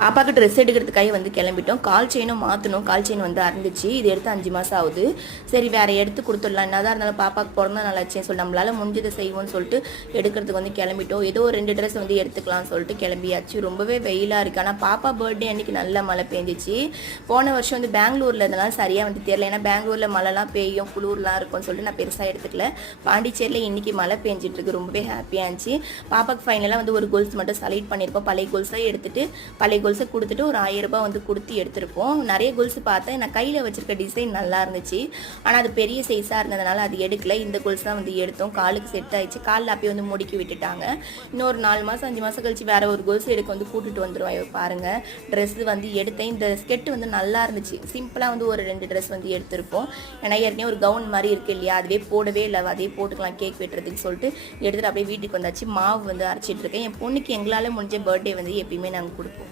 பாப்பாவுக்கு ட்ரெஸ் எடுக்கிறதுக்காக வந்து கிளம்பிட்டோம். கால் செயினும் மாற்றணும். கால் செயின் வந்து அறந்துச்சு. இது எடுத்து 5 மாதம் ஆகுது. சரி வேறு எடுத்து கொடுத்துடலாம். என்னதான் இருந்தாலும் பாப்பாவுக்கு பிறந்த நாளாச்சேன்னு சொல்லி நம்மளால் முடிஞ்சதை செய்வோம்னு சொல்லிட்டு எடுக்கிறதுக்கு வந்து கிளம்பிட்டோம். ஏதோ ஒரு 2 ட்ரெஸ் வந்து எடுத்துக்கலாம்னு சொல்லிட்டு கிளம்பியாச்சு. ரொம்பவே வெயிலாக இருக்குது. ஆனால் பாப்பா பர்த்டே அன்றைக்கி நல்ல மழை பெஞ்சிச்சு. போன வருஷம் வந்து பெங்களூரில் இருந்தனால சரியாக வந்து தெரியல. ஏன்னா பெங்களூரில் மழைலாம் பெய்யும், குளிர்லாம் இருக்கும்னு சொல்லிட்டு நான் பெருசாக எடுத்துக்கல. பாண்டிச்சேரியில் இன்றைக்கி மழை பெஞ்சிட்ருக்கு. ரொம்பவே ஹாப்பியாக இருந்துச்சு. பாப்பாவுக்கு ஃபைனலாக வந்து ஒரு கோல்ஸ் மட்டும் செலக்ட் பண்ணியிருப்போம். பழைய கோல்ஸாக எடுத்துகிட்டு பழைய கோல்ஸை கொடுத்துட்டு ஒரு 1000 ரூபாய் வந்து கொடுத்து எடுத்திருப்போம். நிறைய கோல்ஸ் பார்த்தேன். நான் கையில் வச்சிருக்க டிசைன் நல்லா இருந்துச்சு. ஆனால் அது பெரிய சைஸாக இருந்ததுனால அது எடுக்கல. இந்த கோல்ஸ் தான் வந்து எடுத்தோம். காலுக்கு செட் ஆயிடுச்சு. காலில் அப்பயே வந்து முடுக்கி விட்டுட்டாங்க. இன்னொரு 4 மாதம் 5 மாதம் கழிச்சு வேற ஒரு கோல்ஸ் எடுக்க வந்து கூட்டிட்டு வந்துடுவோம். பாருங்க ட்ரெஸ் வந்து எடுத்தேன். இந்த ஸ்கெட் வந்து நல்லா இருந்துச்சு. சிம்பிளாக வந்து ஒரு 2 ட்ரெஸ் வந்து எடுத்திருப்போம். ஏன்னா ஏற்கனவே ஒரு கவுன் மாதிரி இருக்கு இல்லையா, அதுவே போடவே இல்லை. அதே போட்டுக்கலாம் கேக் வெட்டுறதுக்கு சொல்லிட்டு எடுத்துகிட்டு அப்படியே வீட்டுக்கு வந்தாச்சு. மாவு வந்து அரைச்சிட்டு இருக்கேன். என் பொண்ணுக்கு எங்களால் முடிஞ்ச பர்த்டே வந்து எப்பயுமே நாங்கள் கொடுப்போம்.